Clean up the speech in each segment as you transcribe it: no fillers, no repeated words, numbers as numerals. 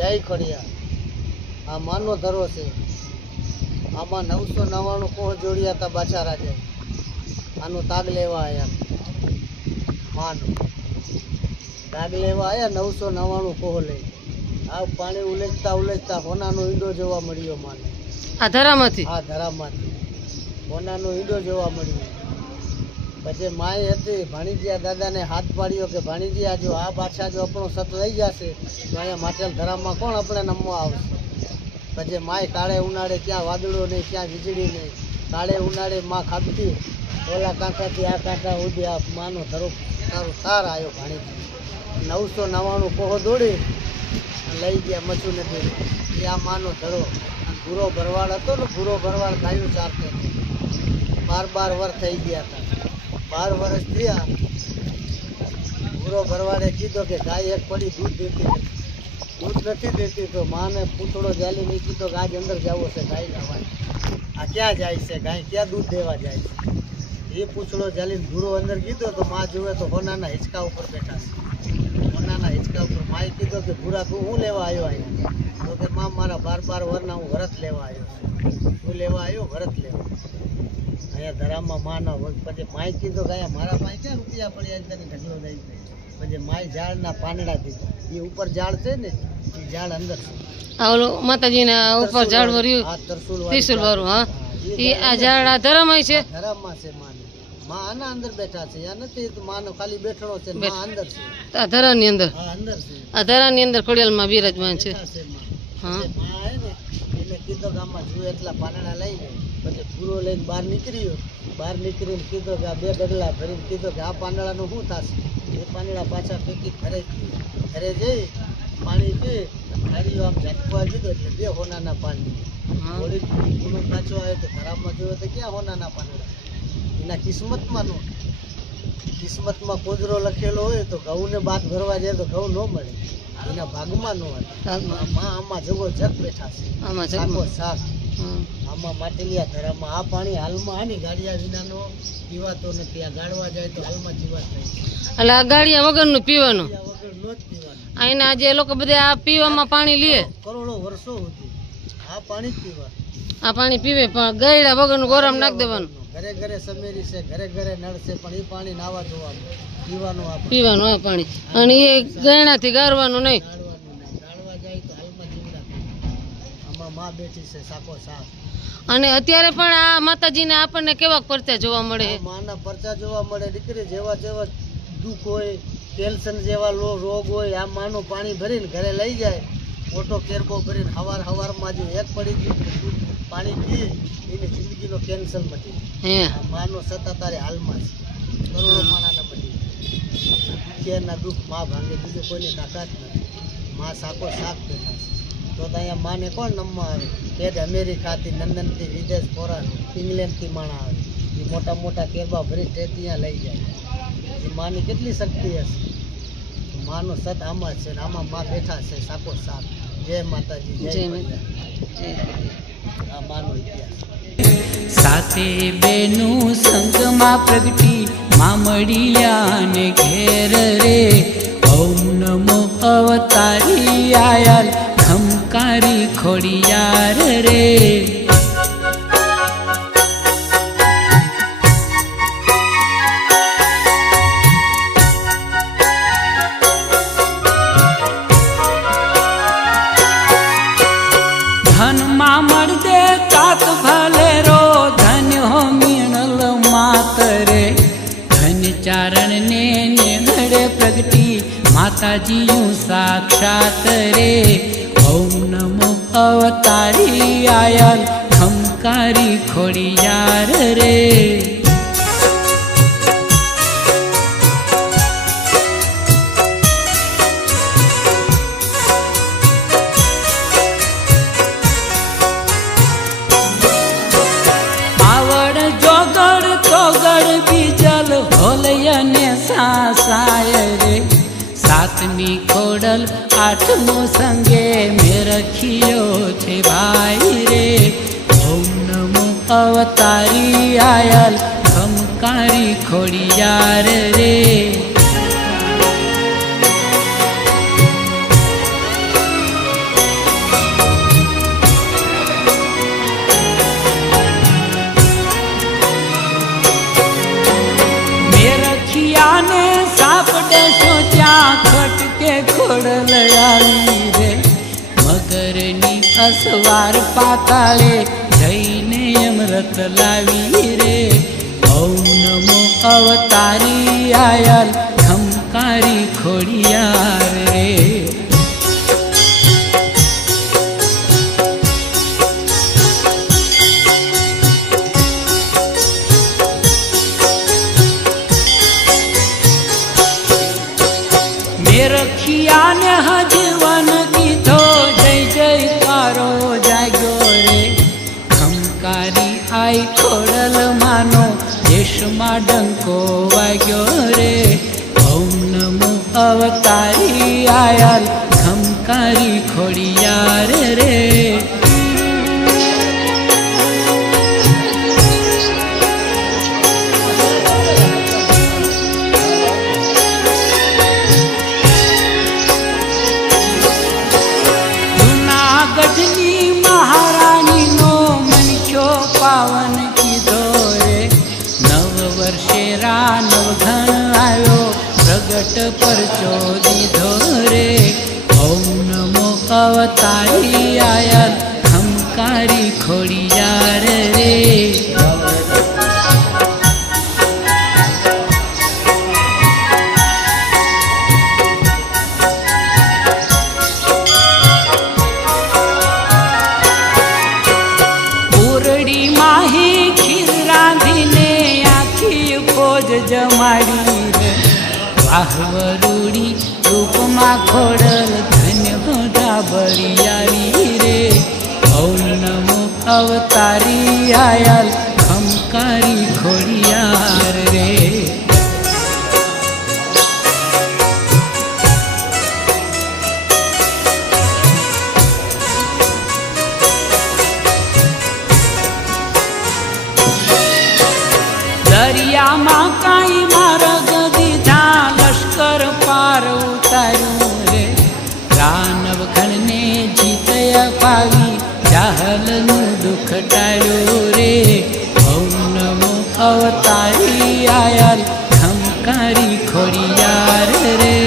જય ખોડિયા। આ માનો ધરો છે। આમાં 999 કોહ જોડિયા હતા બાછા રાજા। આનો તાગ લેવા આયા માનો તાગ લેવા આયા 999 કોહ લઈ। આ પાણી ઉલેચતા ઉલેચતા હોનાનો ઈંડો જોવા મળ્યો માને। આ ધરામાંથી હોનાનો ઈંડો જોવા મળ્યો। પછી માય હતી ભાણીજીયા દાદાને હાથ પાડ્યો કે ભાણીજી આ જો આ બાછા જો આપણો સત લઈ જશે તો અહીંયા માટેલ ધરામાં કોણ આપણે નમવા આવશે। પછી માય કાળે ઉનાળે ક્યાં વાદળો નહીં ક્યાં વીજળી નહીં કાળે ઉનાળે માં ખાબતી ઓલા કાંઠાથી આ કાંઠા સુધી આ માનો ધરો તારો તાર આવ્યો ભાણીજી। 999 કોહો દોડી લઈ ગયા મચું નથી એ આ માનો ધરો। ભૂરો ભરવાડ હતો ને ભૂરો ભરવાડ ગાયું ચારતો હતો। 12 વર્ષ થઈ ગયા હતા। 12 વર્ષ થયા ભૂરો ભરવાડે કીધો કે ગાય એક પડી દૂધ નથી દેતી તો માને પૂંછડો જાલી નહીં કીધો કે આજ અંદર જવો છે ગાયના વાય આ ક્યાં જાય છે ગાય ક્યાં દૂધ દેવા જાય છે। એ પૂંછડો જાલીને ભૂરો અંદર કીધો તો માં જોવે તો હોનાના હિંચકા ઉપર બેઠા છે। હોનાના હિંચકા ઉપર માએ કીધો કે ભૂરા તું હું લેવા આવ્યો અહીંયા તો કે માં મારા 12 વર્ષના હું વ્રત લેવા આવ્યો છું। હું લેવા આવ્યો વ્રત લેવા અહીંયા ધરામાં માના પછી માય કીધો કે અહીંયા મારા પાસે ક્યાં રૂપિયા પડ્યા તને ઢગલો લઈ ગઈ। પછી માય ઝાડના પાંદડા દીધા એ ઉપર ઝાડ છે ને એ ઝાડ અંદર છે। આ ઓલો માતાજીના ઉપર ઝાડ વર્યું ત્રિશુલ વાળું હા એ આ ઝાડ આ ધરામાં છે। ધરામાં છે માને માં આના અંદર બેઠા છે યા નથી તો માનો ખાલી બેઠણો છે માં અંદર છે આ ધરાની અંદર હા અંદર છે આ ધરાની અંદર ખોડિયાલમાં બિરાજમાન છે। હા માં હે ને એટલે કીધો કે આમાં જો એટલા પાંદડા લઈ લે પછી પૂરો લઈને બહાર નીકળ્યો। બહાર નીકળીને કીધો કે આ 2 ડગલા ભરીને કીધો કે આ પાંદડાનું શું થશે। એ પાંદડા પાછા ફેંકી ઘરે જઈ પાણી પી હારીઓ આમ ઝટકવા દીધો એટલે 2 હોનાના પાણી થોડીક પાછો આવ્યો તો ખરાબમાં જોયો તો ક્યાં હોનાના પાંદડા એના કિસ્મતમાં નો કિસ્મતમાં કોજરો લખેલો હોય તો ઘઉંને બાદ ભરવા જાય તો ઘઉં ન મળે એના ભાગમાં ન હતા। આમાં જગો જગ બેઠા છે આમાં શાક આમાં માટેલિયા ધરામાં આ પાણી હાલમાં આની ગાડિયા વિનાનો પીવાતો નથી। આ ગાળવા જાય તો હાલમાં જીવાત થાય એટલે આ ગાડિયા વગરનું પીવાનું વગર નો જ પીવાનું। અહીંના જે લોકો બધા આ પીવામાં પાણી લે કરોડો વર્ષો સુધી આ પાણી જ પીવાનું। આ પાણી પીવે પણ ગાયડા વગરનું ગોરામ નાખ દેવાનું। ઘરે ઘરે સમેરી છે ઘરે ઘરે નળ છે પણ એ પાણી નાવા ધોવાનું પીવાનું પીવાનું આ પાણી અને એ ગાયણાથી ગાળવાનું નહીં ગાળવા જાય તો હાલમાં જીવડા આમાં માં બેઠી છે સાકો સાક। અને અત્યારે પણ આ માતાજીને આપણને કેવા પરચા જોવા મળે માના પરચા જોવા મળે દીકરી જેવા જેવા દુઃખ હોય ટેન્શન જેવા રોગ હોય આ માનું પાણી ભરીને ઘરે લઈ જાય મોટો કેરબો ભરીને હવારમાં જો એક પડી ગયું પાણી પી એની જિંદગીનો કેન્સલ મટી જાય। માનો સતા તારે હાલમાં છે કરોડો માણાના મટી દુખિયાના દુઃખ માં ભાંગે બીજું કોઈની તાકાત નથી। માં સાકો શાક બેઠા છે તો અહીંયા માને કોણ નમવા આવે એ અમેરિકાથી લંડનથી વિદેશ ફોરેન ઇંગ્લેન્ડથી માણા આવે એ મોટા મોટા કેરબા ભરી ત્યાં લઈ જાય એ માની કેટલી શક્તિ હશે। માનો સત આમાં છે ને આમાં માં બેઠા છે સાકો શાક। જય માતાજી જય આ માનો ઇતિહાસ। સાતે બેનું સંગમાં પ્રગટી મામડિયાને ઘેર રે ઓમ નમો અવતારી આયાલ ખમકારી ખોડિયાર રે। ધનમાં મળદે કાત ભલે રો ધન હો મીણલ માતરે ધન ચારણ ને નેહડે પ્રગટી માતાજીયું સાક્ષાત રે ઓમ નમો અવતારી આયાલ ખમકારી ખોડિયાર રે। બીજલ હોલયને સાસાય રે સાતમી ખોડલ આઠમો સંગે મેં રખ્યો છે ભાઈ રે ઓમ નમો અવતારી આયલ ખમકારી ખોડિયાર રે। असवार पाताळे जैने अमृत लावी रे। ओम नमो अवतारी आयल खमकारी खोडियार रे। मेरखिया ने जीवन कीधो जय जयकारो जाग्यो रे। खमकारी आई खोडल मानो देश मा डंको वाग्यो रे। ओम नमो अवतारी आयल खमकारी खोडियार रे। महारानी नो मनक्यो पावन कीधो रे। नव वर्षे रा नवघन आयो प्रगट परचो दीधो रे। ओम नमो अवतारी आयल खमकारी खोडियार रे। जमाड़ी रे वाहवरूड़ी रूप मा खोडल धन्य होदा बड़ियारी रे। ओम नमो अवतारी आयल खमकारी खोडियार रे। दरिया माँ काई मार्ग दीधा लश्कर पार उतारू रे। रानव खण ने जीतय पावी जाहल नु दुख टाळ्यो रे। ओम नमो अवतारी आयल खमकारी खोडियार रे।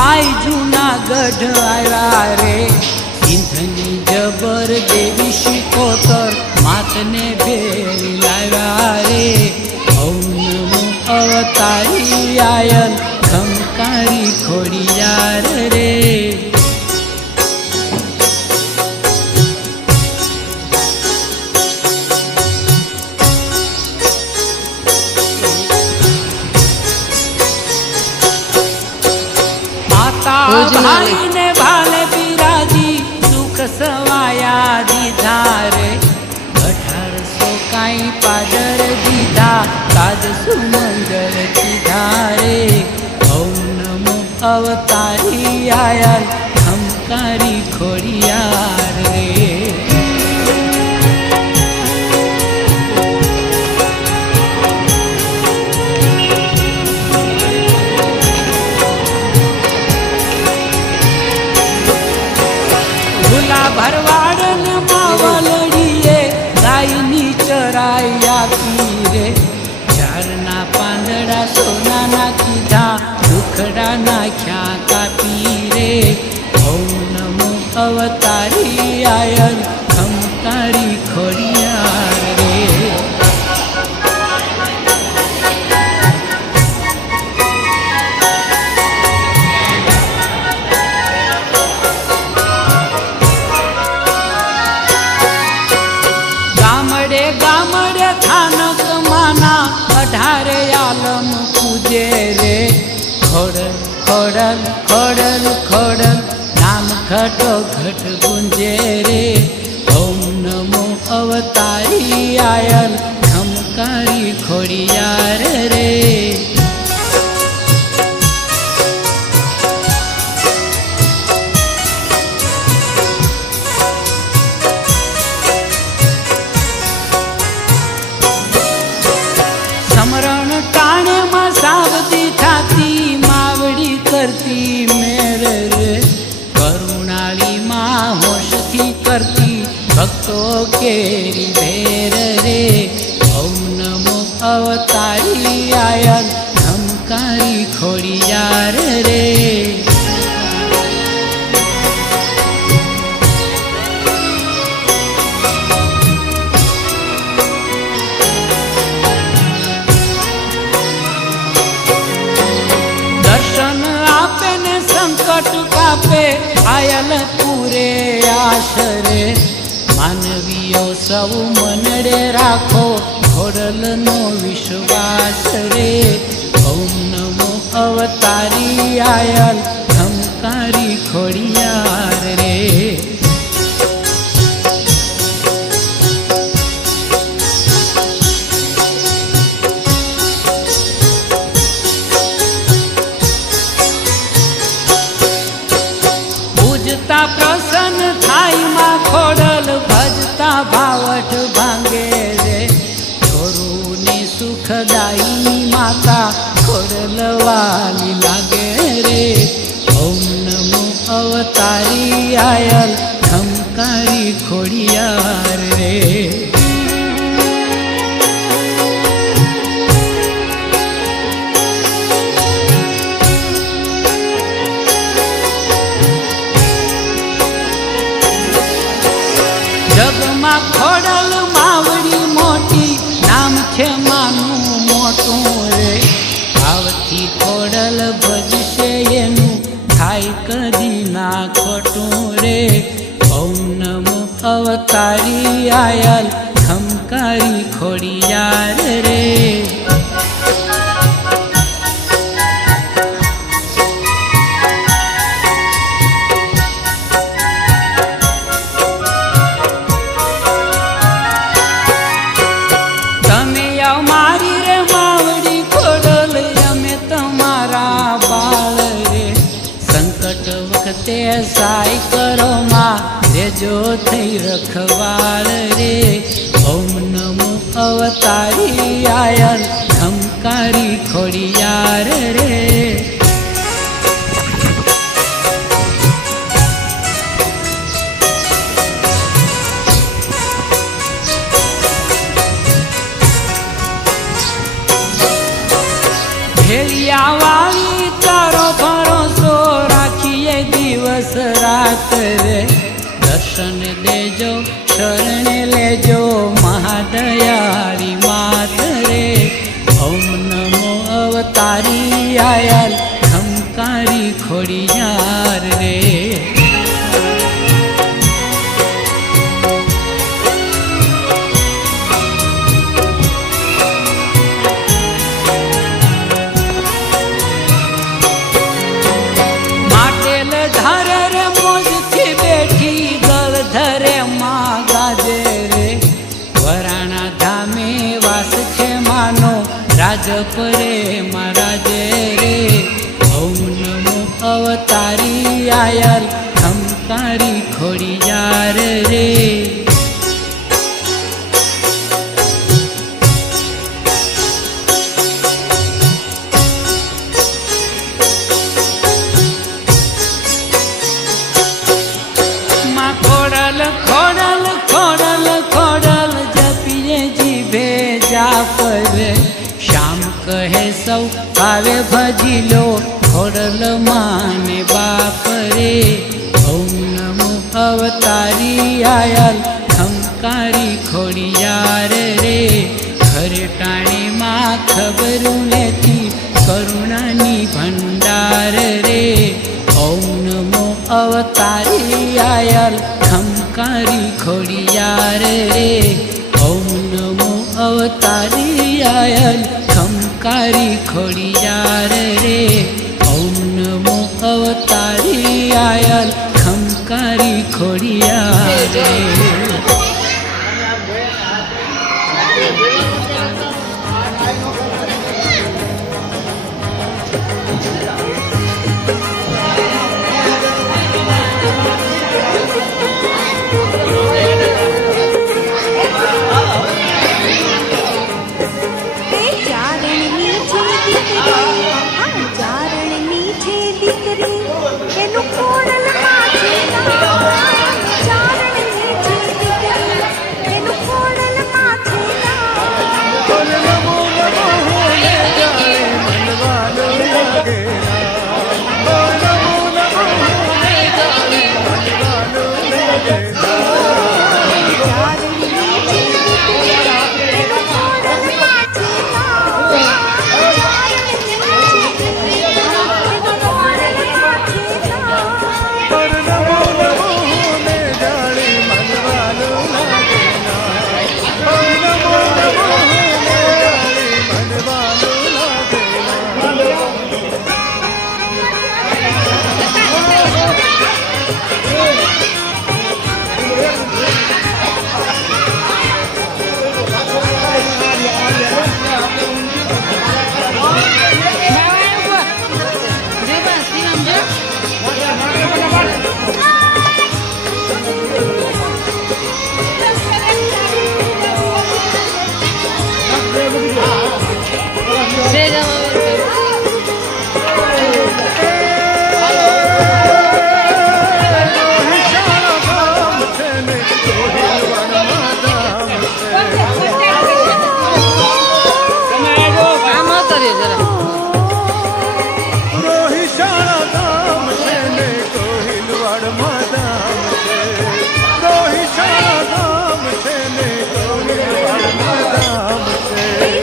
आई जूनागढ़ आया रे। सिंधनी जबर देवी शिकोतर मातने बेरी लाया रे। ओम नमो अवतारी आयल खमकारी खोडियार रे। भाई ने भाले बिराजी सुख सवाया दीधा रे। 1800 काई पादर दीधा काज सुमंगल दीधा रे। ओम नमो अवतारी आयल खमकारी खोडियार रे। भरवाड़न मावलड़िए गायनी चराया पीरे। चारना पांदड़ा सोना ना कीधा दुखड़ा ना ख्या का पीरे। ओम नमो अवतारी आयल खमकारी खोडियार रे। गामड़े थानक माना 18 आलम पूजे रे। खोडल खोडल खोडल खोडल नाम खटो खट गुंजे रे। ओम नमो अवतारी आयल खमकारी खोडियार रे। समरण टाणे में सावती थाती मावड़ी करती मेरे रे। करुणाली तो केरी भेर रे। ओम नमो अवतारी आयल धमकारी खोड़ियार रे। दर्शन आपे ने संकट कापे आयल पूरे आशरे। मानवीयो सब मनडे राखो खोडल नो विश्वास रे। ओम नमो अवतारी आयल धमकारी खोड़ियार रे। पूजता प्रसन्न थाई मां खोडल भजता भावठ भांगे रे। छोरू ने सुखदायी माता खोडल वाली लागे रे। ओम नमो अवतारी आयल धमकारी खोड़ियार रे। जगमा खोडल मावड़ी मोटी नाम छे मानु मोटू रे। आवती खोडल भजशे एनु थाई कदी ना खोटू रे। ओम नमो अवतारी आयल धमकारी खोड़ियार रे। साई करो मां रेजो थई रखवाल रे। ओम नमो अवतारी आयल धमकारी खोड़ियार रे। भेड़िया वाली तारो भरोसो राखिए दिवस रात रे। दर्शन देजो शरण लेजो महादयारी मात रे। ओम नमो अवतारी आयल धमकारी खोड़ियार रे। राजपरे महाराजे रे। ओम नमो अवतारी आयल धमकारी खोड़ियार रे। माँ खोडल खोडल खोडल खोडल जपिए जीभे जापर। श्याम कहे सौ भावे भजी लो खोडल माने बाप रे। ओम नमो अवतारी आयल धमकारी खोड़ियार रे। घरे टाणी मां खबरू लेती करुणानी भंडार रे। ओम नमो अवतारी आयल धमकारी खोड़ियार रे। ओम नमो अवतारी आयल धमकारी खोड़ियार रे। ओम नमो अवतारी आयल धमकारी खोड़ियार रे। એનું ખોડલ માથે ચારણ નીચે વાડમાં ધામ છે રોહિશા ગામ છે ને ગોરી વાડમાં ધામ છે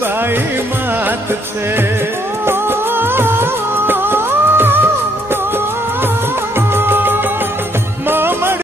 ભાઈ માત છે